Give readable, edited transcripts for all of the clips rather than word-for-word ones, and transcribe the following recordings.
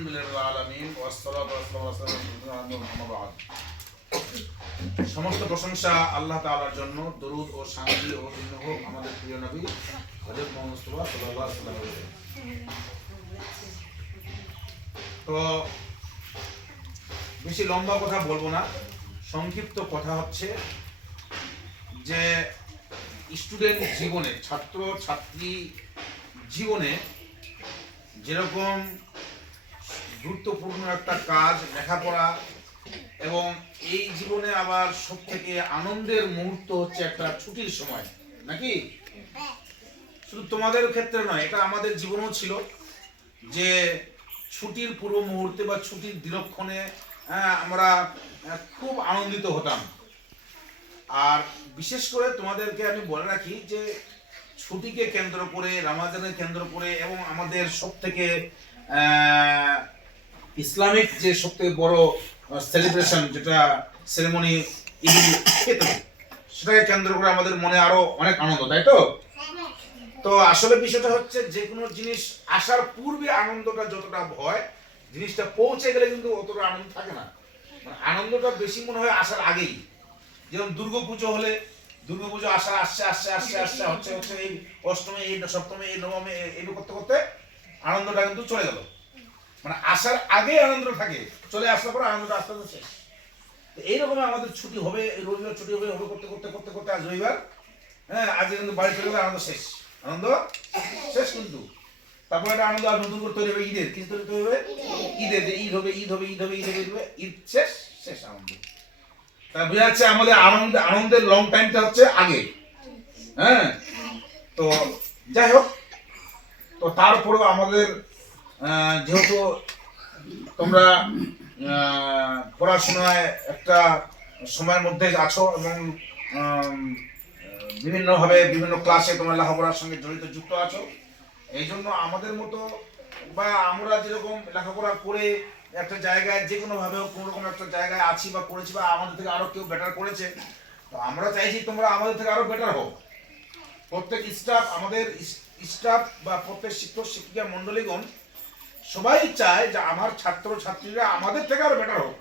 আলহামদুলিল্লাহ আলামিন ওয়াসসালাতু ওয়াসসালামু আলা মুহাম্মাদ। সমস্ত প্রশংসা আল্লাহ তাআলার জন্য, দরুদ ও শান্তি ও দিন হোক আমাদের প্রিয় নবী হযরত মুহাম্মদ মুস্তাফা সাল্লাল্লাহু আলাইহি ওয়াসাল্লাম। তো বেশি লম্বা কথা বলবো না, সংক্ষিপ্ত কথা হচ্ছে যে স্টুডেন্ট জীবনে, ছাত্র ছাত্রী জীবনে যেরকম গুরুত্বপূর্ণ একটা কাজ লেখাপড়া, এবং এই জীবনে আবার সব থেকে আনন্দের মুহূর্ত হচ্ছে একটা ছুটির সময়, নাকি? শুধু তোমাদের ক্ষেত্রে নয়, এটা আমাদের জীবনেও ছিল যে ছুটির পূর্ব মুহূর্তে বা ছুটির দিনক্ষণে আমরা খুব আনন্দিত হতাম। আর বিশেষ করে তোমাদেরকে আমি বলে রাখি যে ছুটিকে কেন্দ্র করে, রমাজানের কেন্দ্র করে, এবং আমাদের সব থেকে ইসলামিক যে সব থেকে বড় সেলিব্রেশন, যেটা সেরেমনি ঈদ ফিতর, সেটাকে কেন্দ্র করে আমাদের মনে আরো অনেক আনন্দ, তাই তো? তো আসলে বিষয়টা হচ্ছে যে কোনো জিনিস আসার পূর্বে আনন্দটা যতটা হয়, জিনিসটা পৌঁছে গেলে কিন্তু অতটা আনন্দ থাকে না। মানে আনন্দটা বেশি মনে হয় আসার আগেই। যেমন দুর্গাপুজো হলে, দুর্গাপুজো আসা আসছে আসছে আসছে আসছে হচ্ছে হচ্ছে এই অষ্টমী, এই সপ্তমী, এই নবমী, এইগুলো করতে করতে আনন্দটা কিন্তু চলে গেল। মানে আসার আগে আনন্দটা থাকে, চলে আসার পর আনন্দটা আস্তে আস্তে শেষ। এইরকম আমাদের ছুটি হবে, রবিবার ছুটি হবে, হবে করতে করতে করতে করতে আজ রবিবার, আজকে কিন্তু বাড়ি চলে গেলে আনন্দ শেষ, আনন্দ শেষ। কিন্তু তারপরে একটা আনন্দ আর নতুন করে তৈরি হবে ঈদের, কিছু তৈরি হবে ঈদের, যে ঈদ হবে, ঈদ হবে, ঈদ হবে, ঈদ হবে, ঈদ হবে, ঈদ শেষ, শেষ আনন্দ। তা বোঝা যাচ্ছে আমাদের আনন্দের লং টাইমটা হচ্ছে আগে। তো যাই হোক, তো তারপরেও আমাদের যেহেতু তোমরা পড়াশোনায় একটা সময়ের মধ্যে আছো এবং বিভিন্নভাবে বিভিন্ন ক্লাসে তোমরা লেখাপড়ার সঙ্গে জড়িত যুক্ত আছো, এই জন্য আমাদের মতো বা আমরা যেরকম লেখাপড়া করে একটা জায়গায় যে কোনোভাবে কোনো রকম একটা জায়গায় আছি বা করেছি, বা আমাদের থেকে আরো কেউ বেটার করেছে, তো আমরা চাইছি তোমরা আমাদের থেকে আরো বেটার হও। প্রত্যেক স্টাফ, আমাদের স্টাফ বা প্রত্যেক শিক্ষক শিক্ষিকা মন্ডলীগণ সবাই চায় যে আমার ছাত্র ছাত্রীরা আমাদের থেকে আরো বেটার হোক,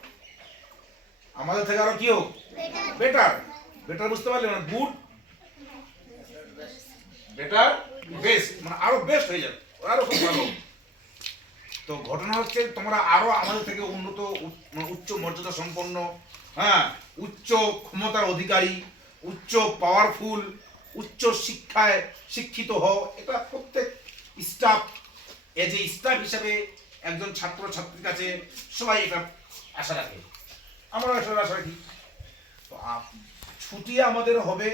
আমাদের থেকে আরো কি হোক, বেটার। বেটার বুঝতে পারলে? মানে গুড, বেটার, বেস্ট, মানে আরো বেস্ট হয়ে যাবে, আরো খুব ভালো। তো ঘটনা হচ্ছে তোমরা আরো আমাদের থেকে উন্নত, উচ্চ মর্যাদা সম্পন্ন, উচ্চ ক্ষমতার অধিকারী, উচ্চ পাওয়ারফুল, উচ্চ শিক্ষায় শিক্ষিত হও, এটা প্রত্যেক স্টাফ, এজ এ স্টাফ হিসাবে একজন ছাত্র ছাত্রীর কাছে সবাই এটা আশা রাখে, আমরা আশা রাখি। তো ছুটি আমাদের হবে,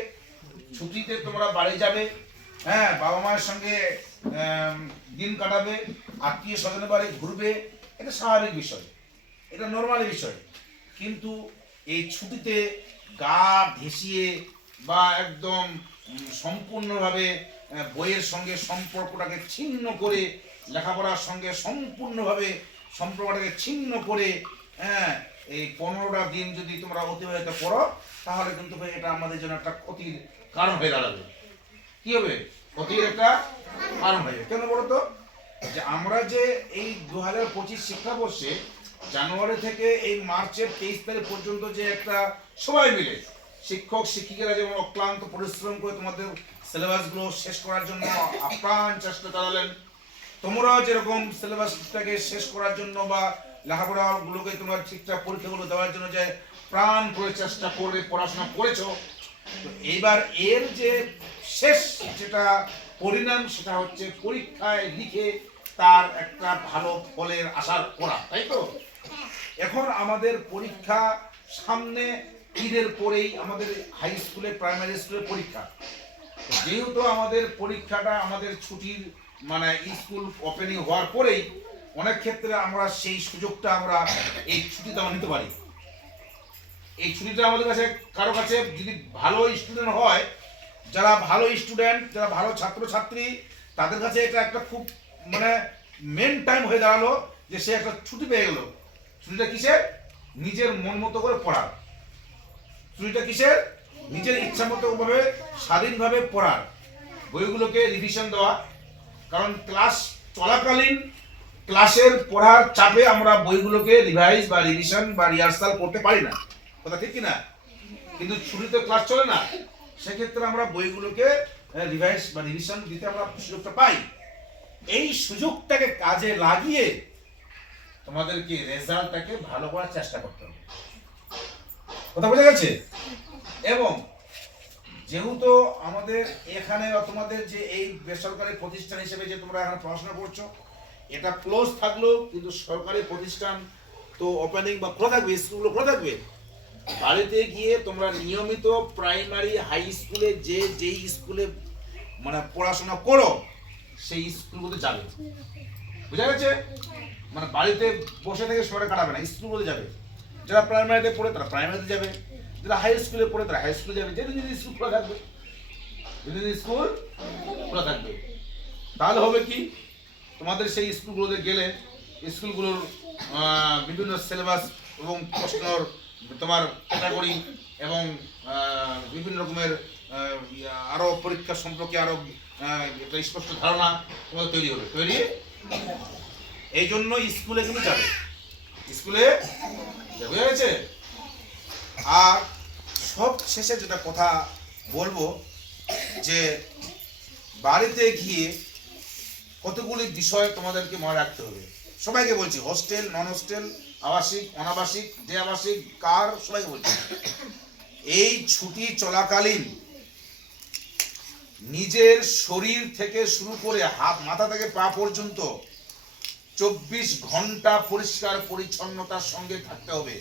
ছুটিতে তোমরা বাড়ি যাবে, বাবা মায়ের সঙ্গে দিন কাটাবে, আত্মীয় স্বজনের বাড়ি ঘুরবে, এটা স্বাভাবিক বিষয়, এটা নর্মালি বিষয়। কিন্তু এই ছুটিতে গা ভেসিয়ে বা একদম সম্পূর্ণভাবে বইয়ের সঙ্গে সম্পর্কটাকে ছিন্ন করে, লেখাপড়ার সঙ্গে সম্পূর্ণভাবে সম্পর্কটাকে ছিন্ন করে এই 15টা দিন যদি তোমরা অতিবাহিত করো, তাহলে কিন্তু এটা আমাদের জন্য একটা ক্ষতির কারণ হয়ে দাঁড়াবে। কি হবে? ক্ষতির একটা কারণ হবে। কেন বলতো? যে আমরা যে এই 2025 শিক্ষাবর্ষে জানুয়ারি থেকে এই মার্চের 23 তারিখ পর্যন্ত যে একটা সবাই মিলে শিক্ষক শিক্ষিকারা যেমন অক্লান্ত পরিশ্রম করে তোমাদের সিলেবাসগুলো শেষ করার জন্য আপ্রাণ চেষ্টা চালালেন, তোমরাও যেরকম সিলেবাসটাকে শেষ করার জন্য বা লেখাপড়াগুলোকে তোমরা ঠিকঠাক পরীক্ষাগুলো দেওয়ার জন্য যে প্রাণ করে চেষ্টা করে পড়াশোনা করেছো, তো এইবার এর যে শেষ যেটা পরিণাম, সেটা হচ্ছে পরীক্ষায় লিখে তার একটা ভালো ফলের আশা করা, তাই তো? এখন আমাদের পরীক্ষা সামনে, ঈদের পরেই আমাদের হাই স্কুলে, প্রাইমারি স্কুলে পরীক্ষা। যেহেতু আমাদের পরীক্ষাটা আমাদের ছুটির, মানে স্কুল ওপেনিং হওয়ার পরেই অনেক ক্ষেত্রে আমরা সেই সুযোগটা আমরা এই ছুটিটা নিতে পারি। এই ছুটিটা আমাদের কাছে, কারো কাছে যদি ভালো স্টুডেন্ট হয়, যারা ভালো স্টুডেন্ট, যারা ভালো ছাত্র ছাত্রী, তাদের কাছে এটা একটা খুব মানে মেন টাইম হয়ে দাঁড়ালো যে সে একটা ছুটি পেয়ে গেল। ছুটিটা কিসের? নিজের মন মতো করে পড়ার। ছুটিটা কিসের? নিজের ইচ্ছা মতো ভাবে স্বাধীনভাবে পড়ার, বইগুলোকে রিভিশন দেওয়া। কারণ ক্লাস চলাকালীন ক্লাসের পড়ার চাপে আমরা বইগুলোকে রিভাইজ বা রিভিশন বা রিহার্সাল করতে পারি না, কথা ঠিক কি না? কিন্তু ছুটিতে ক্লাস চলে না, সেক্ষেত্রে আমরা বইগুলোকে রিভাইজ বা রিভিশন দিতে আমরা সুযোগটা পাই। এই সুযোগটাকে কাজে লাগিয়ে তোমাদেরকে রেজাল্টটাকে ভালো করার চেষ্টা করতে হবে, কথা বোঝা গেছে? এবং যেহেতু আমাদের এখানে বা তোমাদের যে এই বেসরকারি প্রতিষ্ঠান হিসেবে যে তোমরা এখন পড়াশোনা করছো, এটা ক্লোজ থাকলেও কিন্তু সরকারি প্রতিষ্ঠান তো ওপেনিং বা খোলা থাকবে, স্কুলগুলো খোলা থাকবে। বাড়িতে গিয়ে তোমরা নিয়মিত প্রাইমারি হাই স্কুলে যেই স্কুলে মানে পড়াশোনা করো সেই স্কুলগুলোতে যাবে, বুঝা গেছে? মানে বাড়িতে বসে থেকে সময়টা কাটাবে না, স্কুলগুলোতে যাবে। যারা প্রাইমারিতে পড়ে তারা প্রাইমারিতে যাবে, যারা হাই স্কুলে পড়ে তারা হাই স্কুলে যাবে, যেদিন যদি স্কুল খোলা থাকবে, যেদিন স্কুল খোলা থাকবে। তাহলে হবে কি, তোমাদের সেই স্কুলগুলোতে গেলে স্কুলগুলোর বিভিন্ন সিলেবাস এবং প্রশ্নর তোমার ক্যাটাগরি এবং বিভিন্ন রকমের আরো পরীক্ষা সম্পর্কে আরো একটা স্পষ্ট ধারণা তোমাদের তৈরি হবে। এই জন্য স্কুলে কিন্তু যাবে, স্কুলে বুঝা গেছে? আর সব শেষে যেটা কথা বলবো যে বাড়িতে গিয়ে কতগুলি বিষয় তোমাদেরকে মনে রাখতে হবে। সবাইকে বলছি, হোস্টেল, নন হোস্টেল, আবাসিক, অনাবাসিক, যে আবাসিক, কার, সবাইকে বলছি, এই ছুটি চলাকালীন নিজের শরীর থেকে শুরু করে হাত মাথা থেকে পা পর্যন্ত 24 ঘন্টা পরিষ্কার পরিচ্ছন্নতার সঙ্গে থাকতে হবে।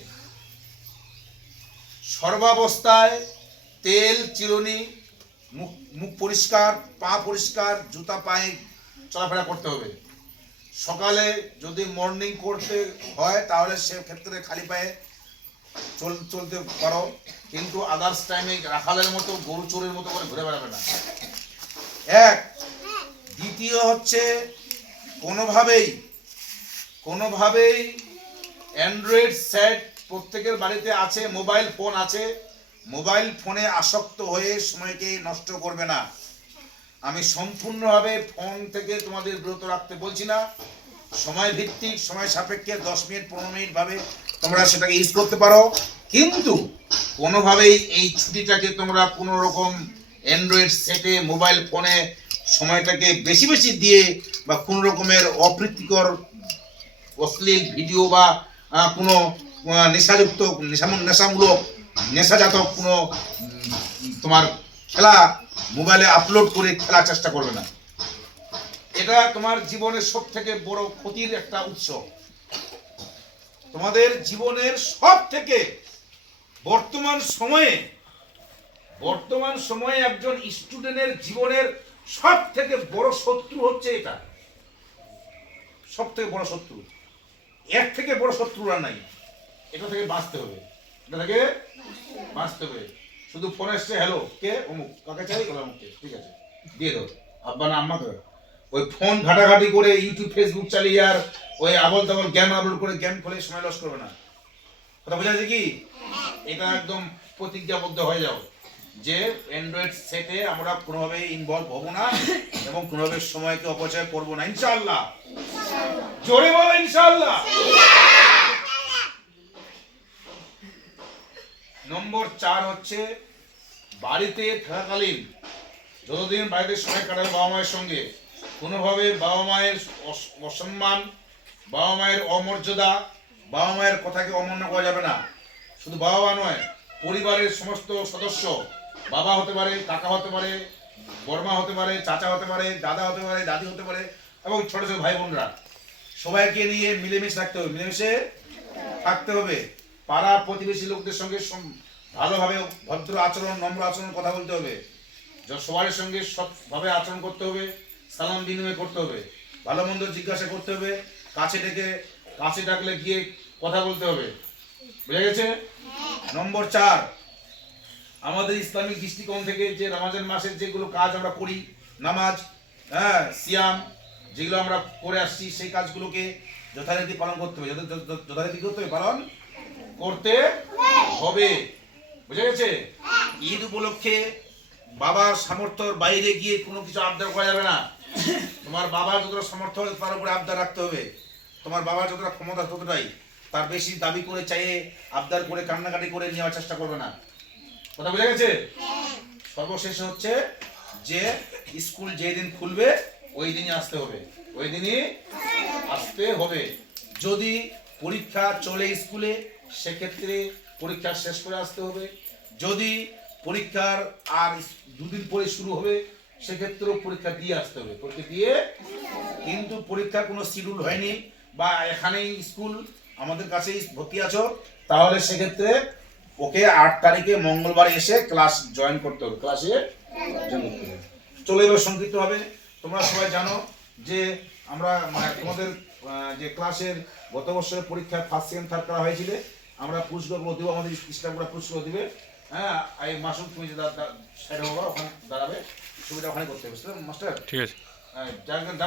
সর্বাবস্থায় তেল চিরুনি, মুখ পরিষ্কার, পা পরিষ্কার, জুতা পায়ে চলাফেরা করতে হবে। সকালে যদি মর্নিং করতে হয় তাহলে সে ক্ষেত্রে খালি পায়ে চলতে পারো, কিন্তু আদার্স টাইমে রাখালের মতো গরু চোরের মতো করে ঘুরে বেড়াবে না। এক। দ্বিতীয় হচ্ছে কোনোভাবেই অ্যান্ড্রয়েড সেট প্রত্যেকের বাড়িতে আছে, মোবাইল ফোন আছে, মোবাইল ফোনে আসক্ত হয়ে সময়কে নষ্ট করবে না। আমি সম্পূর্ণভাবে ফোন থেকে তোমাদের বিরত রাখতে বলছি না, সময় ভিত্তিক, সময় সাপেক্ষে 10 মিনিট 15 মিনিট ভাবে তোমরা সেটাকে ইউজ করতে পারো, কিন্তু কোনোভাবেই এই ছুটিটাকে তোমরা কোনো রকম অ্যান্ড্রয়েড সেটে, মোবাইল ফোনে সময়টাকে বেশি বেশি দিয়ে বা কোনো রকমের অপ্রীতিকর অশ্লীল ভিডিও বা কোনো নেশাযুক্ত নেশাজাত কোনো তোমার খেলা মোবাইলে আপলোড করে খেলার চেষ্টা করবে না। এটা তোমার জীবনের সব থেকে বড় ক্ষতির একটা উৎস। তোমাদের জীবনের সব থেকে বর্তমান সময়ে একজন স্টুডেন্টের জীবনের সব থেকে বড় শত্রু হচ্ছে এটা, সব থেকে বড় শত্রু। এর থেকে বড় শত্রু আর নাই। এটা থেকে বাঁচতে হবে, শুধু ফোন এসছে, হ্যালো কে, অমুক, কাকে চাই, অমুককে, ঠিক আছে দিয়ে দাও, আব্বা না আম্মাকে। ওই ফোন ঘাটাঘাটি করে ইউটিউব ফেসবুক চালিয়ে আর ওই আবল তাবল গেম আপলোড করে গেম খেলে সময় লস করবে না, কথা বোঝা যায় কি? এটা একদম প্রতিজ্ঞাবদ্ধ হয়ে যাও যে অ্যান্ড্রয়েড সেটে আমরা কোনোভাবেই ইনভলভ হব না এবং কোনোভাবে সময়কে অপচয় করব না, ইনশাআল্লাহ। জোরে বলো ইনশাআল্লাহ। নম্বর 4 হচ্ছে বাড়িতে থাকাকালীন যতদিন বাড়িতে সময় কাটাবে বাবা মায়ের সঙ্গে, কোনোভাবে বাবা মায়ের অসম্মান, বাবা মায়ের অমর্যাদা, বাবা মায়ের কথাকে অমান্য করা যাবে না। শুধু বাবা মা নয়, পরিবারের সমস্ত সদস্য, বাবা হতে পারে, কাকা হতে পারে, বড়মা হতে পারে, চাচা হতে পারে, দাদা হতে পারে, দাদি হতে পারে, এবং ছোট ছোট ভাই বোনরা, সবাইকে নিয়ে মিলেমিশে থাকতে হবে। পাড়া প্রতিবেশী লোকদের সঙ্গে ভালোভাবে ভদ্র আচরণ, নম্র আচরণ, কথা বলতে হবে। সবার সঙ্গে সৎভাবে আচরণ করতে হবে, সালাম বিনিময় করতে হবে, ভালো মন্দ জিজ্ঞাসা করতে হবে, কাছে ডাকলে গিয়ে কথা বলতে হবে, বুঝা গেছে? নম্বর 4, আমাদের ইসলামিক দৃষ্টিকোণ থেকে যে রমজান মাসের যেগুলো কাজ আমরা করি, নামাজ, সিয়াম, যেগুলো আমরা করে আসছি, সেই কাজগুলোকে যথারীতি পালন করতে হবে, পালন করতে হবে, বুঝা গেছে? ঈদ উপলক্ষে বাবার সামর্থ্যের বাইরে গিয়ে কোনো কিছু আবদার করা যাবে না। তোমার বাবার যতটা সামর্থ্য হবে তার উপরে আবদার রাখতে হবে। তোমার বাবা যতটা ক্ষমতা ততটাই, তার বেশি দাবি করে চাইয়ে আবদার করে কান্নাকাটি করে নেওয়ার চেষ্টা করবে না। কথা বোঝা গেছে? সর্বশেষ হচ্ছে যে স্কুল যেদিন খুলবে ওই দিনই আসতে হবে, ওই দিনই আসতে হবে। যদি পরীক্ষা চলে স্কুলে সেক্ষেত্রে পরীক্ষা শেষ করে আসতে হবে। যদি পরীক্ষার আর দুদিন পরে শুরু হবে সেক্ষেত্রেও পরীক্ষা দিয়ে আসতে হবে, পরীক্ষা দিয়ে। কিন্তু পরীক্ষার কোনো শিডিউল হয়নি বা এখানেই স্কুল আমাদের কাছেই ভর্তি আছো, তাহলে সেক্ষেত্রে ওকে 8 তারিখে মঙ্গলবার এসে ক্লাস জয়েন করতে হবে, ক্লাসে জয়েন করতে হবে। চলো এবার সংক্ষিপ্ত হবে। তোমরা সবাই জানো যে আমরা তোমাদের যে ক্লাসের গত বছরের পরীক্ষা ফার্স্ট সেকেন্ড থার্ড করা হয়েছিল, আমরা পুরস্কারগুলো দেবো, আমাদের স্টাফরা পুরস্কার দিবে। হ্যাঁ, এই মাসুম তুমি যে সাইড হবো ওখানে দাঁড়াবে, ছবিটা ওখানে করতে হবে, মাস্টার। ঠিক আছে।